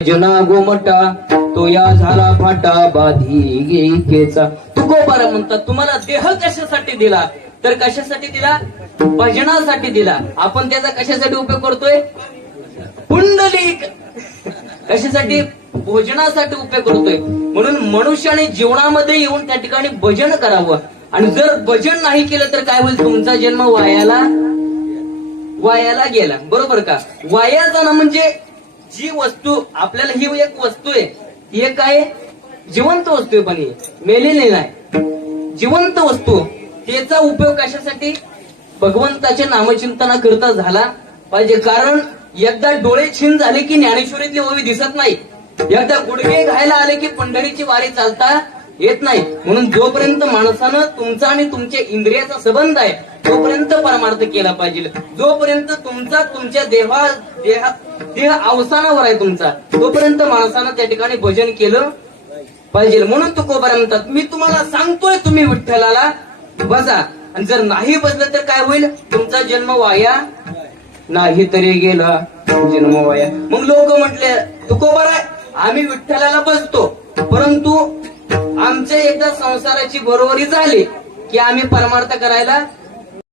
जना गोमटा तो या झाला फाटा बाधी घेचा. तुकोबार म्हणतात तुम्हाला देह कशासाठी दिला तर कशासाठी दिला? भजनासाठी दिला. आपण त्याचा कशासाठी उपयोग करतोय? पुंडलिक कशासाठी? भोजनासाठी उपयोग करतोय. म्हणून मनुष्याने जीवनामध्ये येऊन त्या ठिकाणी भजन करावं. आणि जर भजन नाही केलं तर काय होईल? तुमचा जन्म वायाला गेला. बरोबर का? वाया जाणं म्हणजे जी वस्तू आपल्याला, ही एक वस्तू आहे, ही एक काय? जिवंत वस्तू आहे. पण ही मेलेली नाही, जिवंत वस्तू. त्याचा उपयोग कशासाठी? भगवंताच्या नामचिंतना करता झाला पाहिजे. कारण एकदा डोळे छिन झाले की ज्ञानेश्वरीतली ओवी दिसत नाही. एकदा गुडघे घायला आले की पंढरीची वारी चालता येत नाही. म्हणून जोपर्यंत माणसानं तुमचा आणि तुमच्या इंद्रियाचा संबंध आहे तोपर्यंत परमार्थ केला पाहिजे. जोपर्यंत तुमच्या देह अवसानावर आहे तुमचा, तोपर्यंत माणसानं त्या ठिकाणी भजन केलं पाहिजे. म्हणून तुकोबार म्हणतात मी तुम्हाला सांगतोय तुम्ही विठ्ठलाला बसा. आणि जर नाही बसलं तर काय होईल? तुमचा जन्म वाया नाही तरी गेला जन्म वाया. मग लोक म्हटले तुकोबार आम्ही विठ्ठलाला बसतो, परंतु आमच्या एकदा संसाराची बरोबरी झाली की आम्ही परमार्थ करायला